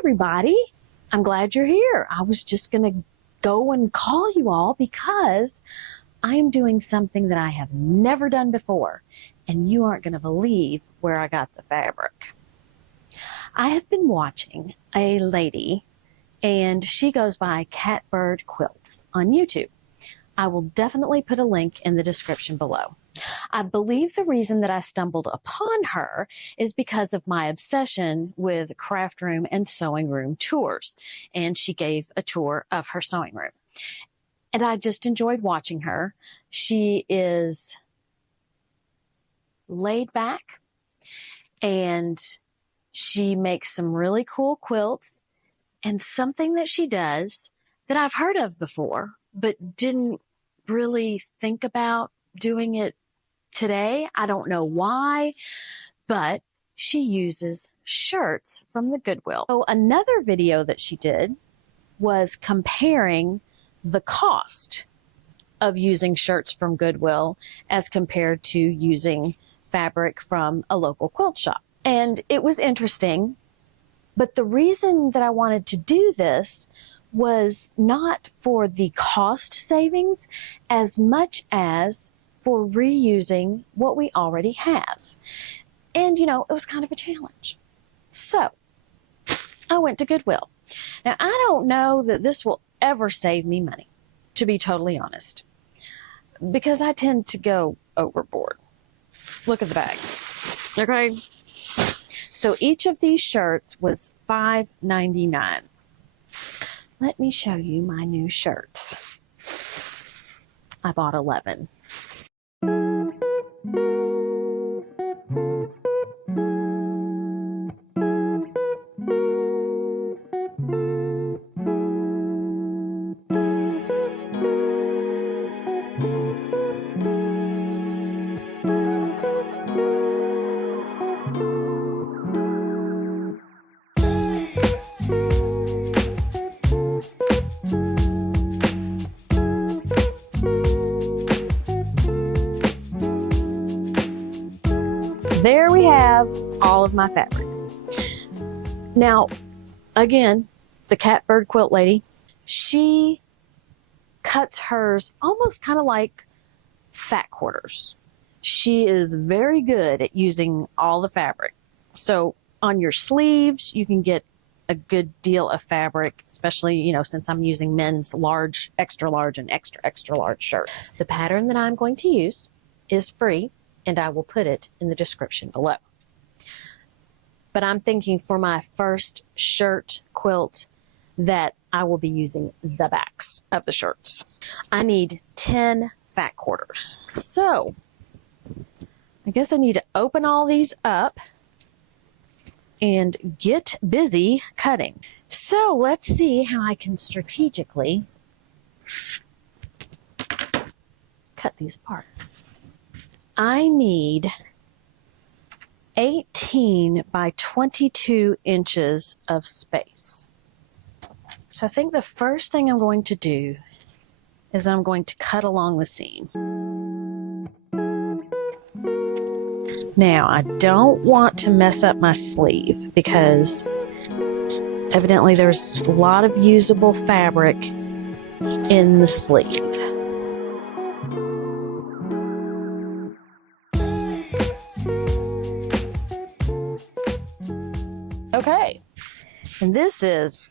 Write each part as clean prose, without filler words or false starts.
everybody. I'm glad you're here. I was just going to go and call you all because I am doing something that I have never done before, and you aren't going to believe where I got the fabric. I have been watching a lady, and she goes by Catbird Quilts on YouTube. I will definitely put a link in the description below. I believe the reason that I stumbled upon her is because of my obsession with craft room and sewing room tours. And she gave a tour of her sewing room. And I just enjoyed watching her. She is laid back and she makes some really cool quilts. And something that she does that I've heard of before, but didn't really think about doing it today. I don't know why, but she uses shirts from the Goodwill. So another video that she did was comparing the cost of using shirts from Goodwill as compared to using fabric from a local quilt shop. And it was interesting, but the reason that I wanted to do this was not for the cost savings as much as for reusing what we already have. And, you know, it was kind of a challenge. So I went to Goodwill. Now, I don't know that this will ever save me money, to be totally honest, because I tend to go overboard. Look at the bag. Okay. So each of these shirts was $5.99. Let me show you my new shirts. I bought 11. There we have all of my fabric. Now, again, the Catbird quilt lady, she cuts hers almost kind of like fat quarters. She is very good at using all the fabric. So on your sleeves, you can get a good deal of fabric, especially, you know, since I'm using men's large, extra large, and extra, extra large shirts. The pattern that I'm going to use is free, and I will put it in the description below. But I'm thinking for my first shirt quilt that I will be using the backs of the shirts. I need 10 fat quarters. So I guess I need to open all these up and get busy cutting. So let's see how I can strategically cut these apart. I need 18 by 22 inches of space. So I think the first thing I'm going to do is I'm going to cut along the seam. Now, I don't want to mess up my sleeve because evidently there's a lot of usable fabric in the sleeve. Okay, and this is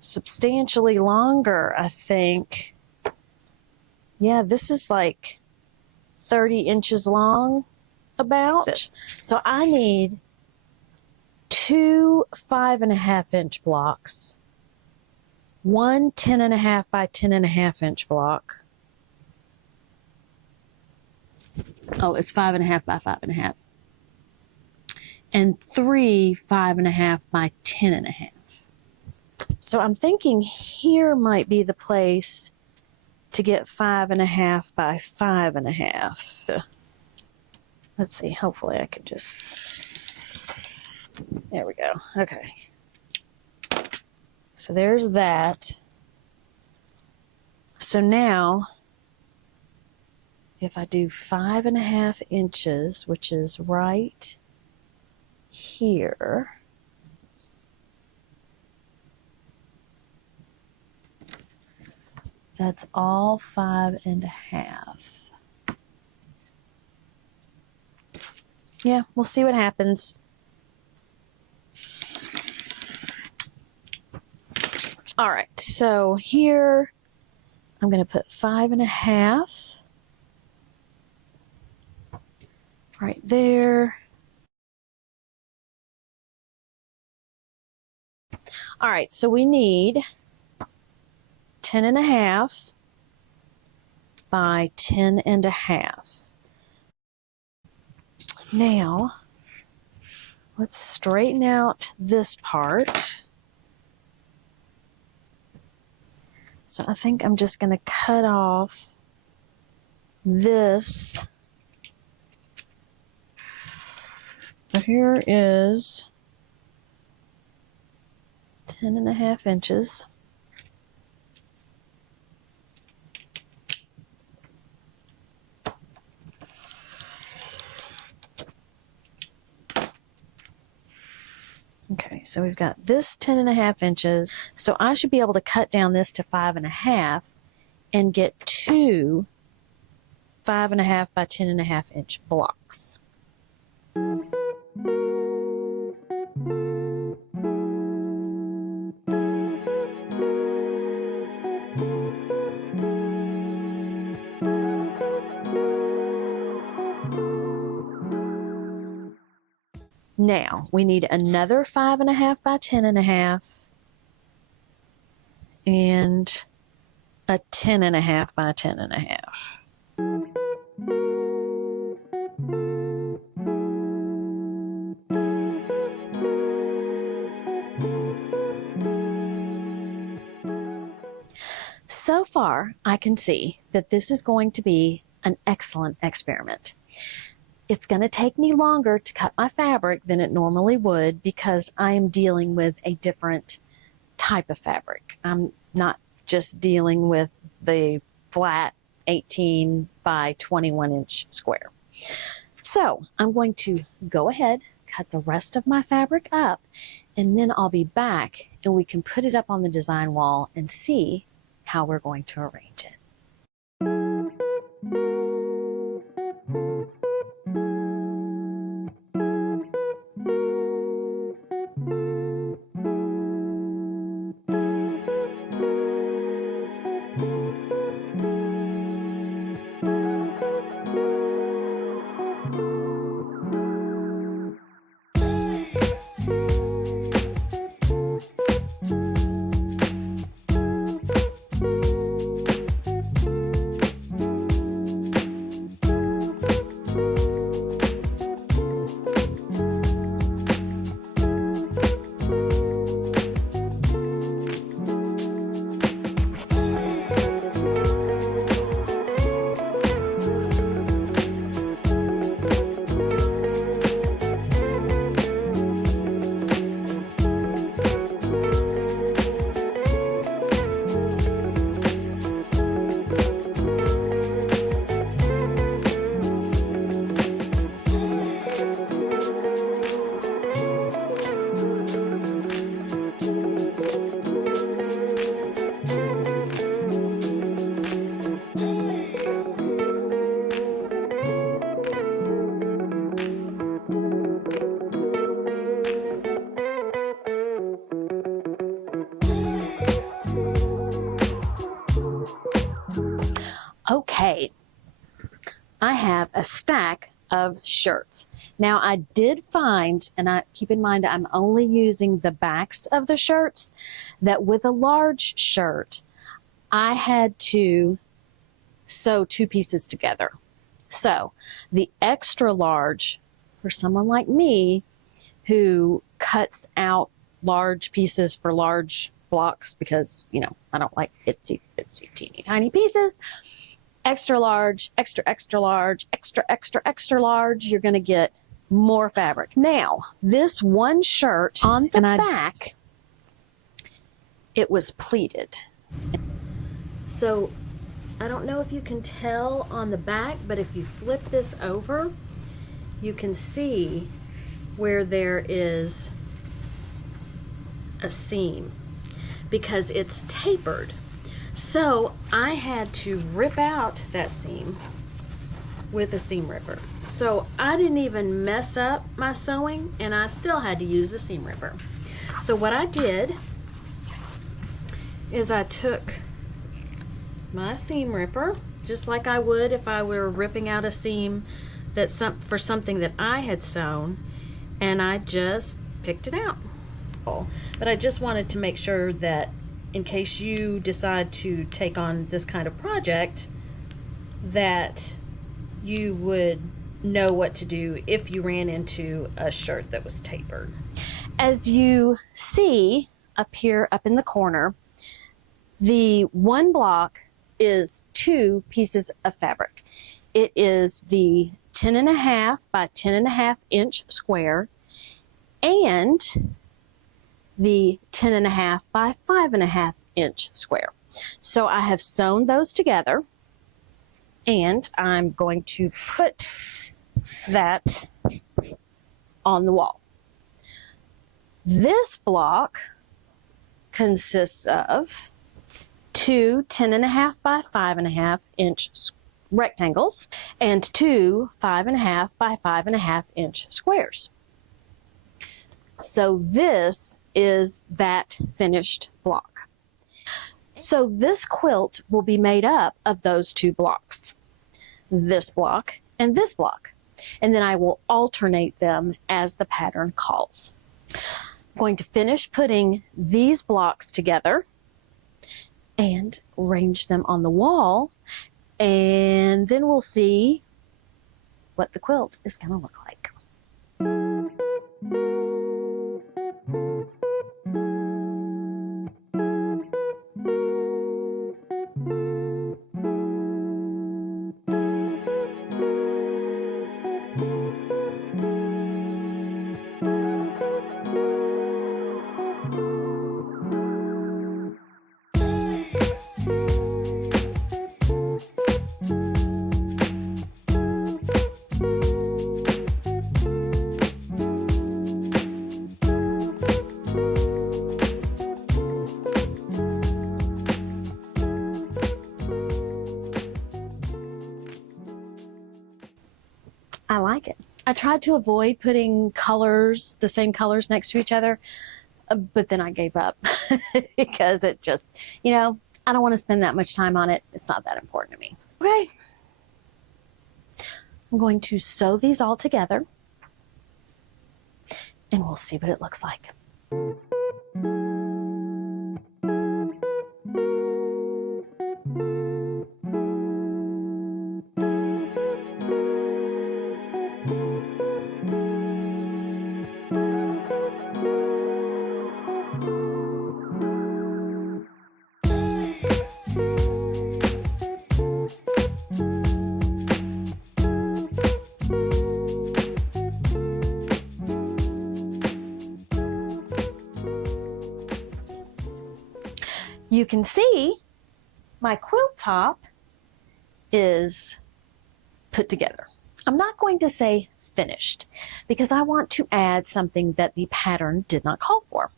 substantially longer, I think. Yeah, this is like 30 inches long, about. So I need 2 5.5 inch blocks, one 10.5 by 10.5 inch block. Oh, it's 5.5 by 5.5. And 3 5.5 by 10.5. So I'm thinking here might be the place to get 5.5 by 5.5. Let's see, hopefully I can just, there we go. Okay. So there's that. So now, if I do 5.5 inches, which is right here, That's all 5.5. Yeah, we'll see what happens. All right, so here I'm going to put 5.5 right there. All right, so we need 10.5 by 10.5. Now, let's straighten out this part. So I think I'm just going to cut off this. So here is 10.5 inches. Okay, so we've got this 10.5 inches. So I should be able to cut down this to 5.5 and get two 5.5 by 10.5 inch blocks. Now, we need another 5.5 by 10.5 and a 10.5 by 10.5. So far, I can see that this is going to be an excellent experiment. It's going to take me longer to cut my fabric than it normally would because I am dealing with a different type of fabric. I'm not just dealing with the flat 18 by 21 inch square. So I'm going to go ahead, cut the rest of my fabric up, and then I'll be back and we can put it up on the design wall and see how we're going to arrange it. Okay, I have a stack of shirts. Now I did find, and I keep in mind I'm only using the backs of the shirts, that with a large shirt, I had to sew two pieces together. So the extra large, for someone like me who cuts out large pieces for large blocks because, you know, I don't like itsy bitsy teeny tiny pieces, extra large, extra, extra large, extra, extra, extra large, you're going to get more fabric. Now, this one shirt on the back, it was pleated. So I don't know if you can tell on the back, but if you flip this over, you can see where there is a seam because it's tapered. So I had to rip out that seam with a seam ripper. So I didn't even mess up my sewing, and I still had to use a seam ripper. So what I did is I took my seam ripper, just like I would if I were ripping out a seam for something that I had sewn, and I just picked it out. But I just wanted to make sure that in case you decide to take on this kind of project, that you would know what to do if you ran into a shirt that was tapered. As you see up here, up in the corner, the one block is 2 pieces of fabric. It is the 10.5 by 10.5 inch square and the 10.5 by 5.5 inch square. So I have sewn those together, and I'm going to put that on the wall. This block consists of 2 10.5 by 5.5 inch rectangles and 2 5.5 by 5.5 inch squares. So this is that finished block. So this quilt will be made up of those 2 blocks, this block and this block, and then I will alternate them as the pattern calls. I'm going to finish putting these blocks together and arrange them on the wall, and then we'll see what the quilt is going to look like. I like it. I tried to avoid putting colors, the same colors next to each other, but then I gave up because it just, I don't want to spend that much time on it. It's not that important to me. Okay. I'm going to sew these all together, and we'll see what it looks like. You can see my quilt top is put together. I'm not going to say finished because I want to add something that the pattern did not call for.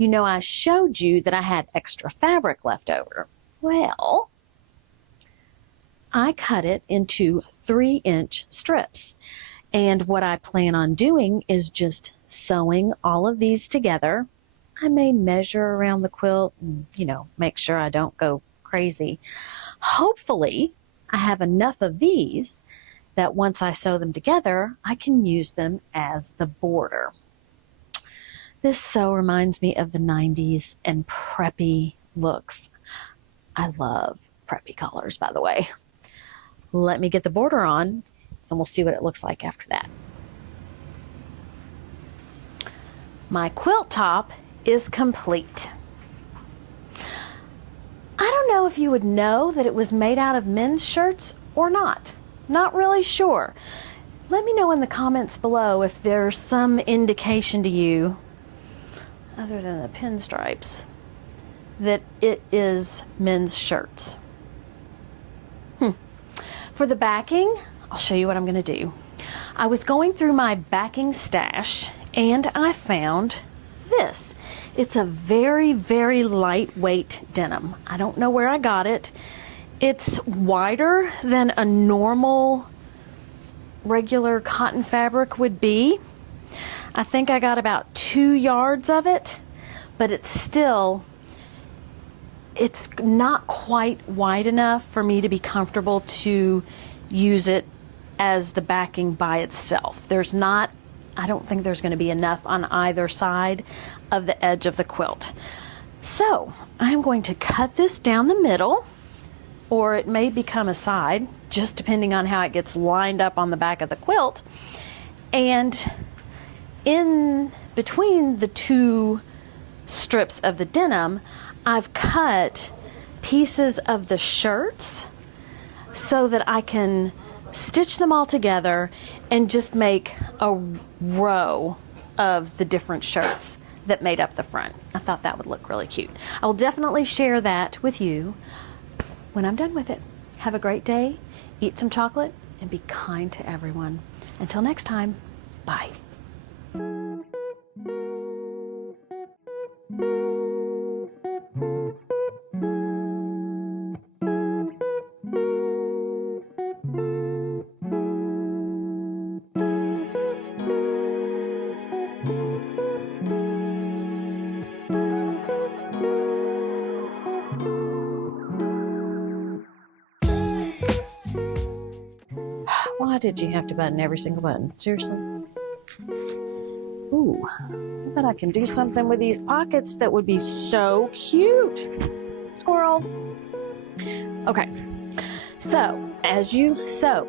I showed you that I had extra fabric left over. Well, I cut it into 3-inch strips. And what I plan on doing is just sewing all of these together. I may measure around the quilt and, make sure I don't go crazy. Hopefully, I have enough of these that once I sew them together, I can use them as the border. This so reminds me of the 90s and preppy looks. I love preppy colors, by the way. Let me get the border on, and we'll see what it looks like after that. My quilt top is complete. I don't know if you would know that it was made out of men's shirts or not. Not really sure. Let me know in the comments below if there's some indication to you, other than the pinstripes, that it is men's shirts. For the backing, I'll show you what I'm going to do. I was going through my backing stash and I found this. It's a very, very lightweight denim. I don't know where I got it. It's wider than a normal regular cotton fabric would be. I think I got about 2 yards of it, but it's not quite wide enough for me to be comfortable to use it as the backing by itself. I don't think there's going to be enough on either side of the edge of the quilt. So I'm going to cut this down the middle, or it may become a side, just depending on how it gets lined up on the back of the quilt. And in between the 2 strips of the denim, I've cut pieces of the shirts so that I can stitch them all together and just make a row of the different shirts that made up the front. I thought that would look really cute. I will definitely share that with you when I'm done with it. Have a great day, eat some chocolate, and be kind to everyone. Until next time, bye. Why did you have to button every single button? Seriously? Ooh, I bet I can do something with these pockets that would be so cute. Squirrel. Okay, so as you sew,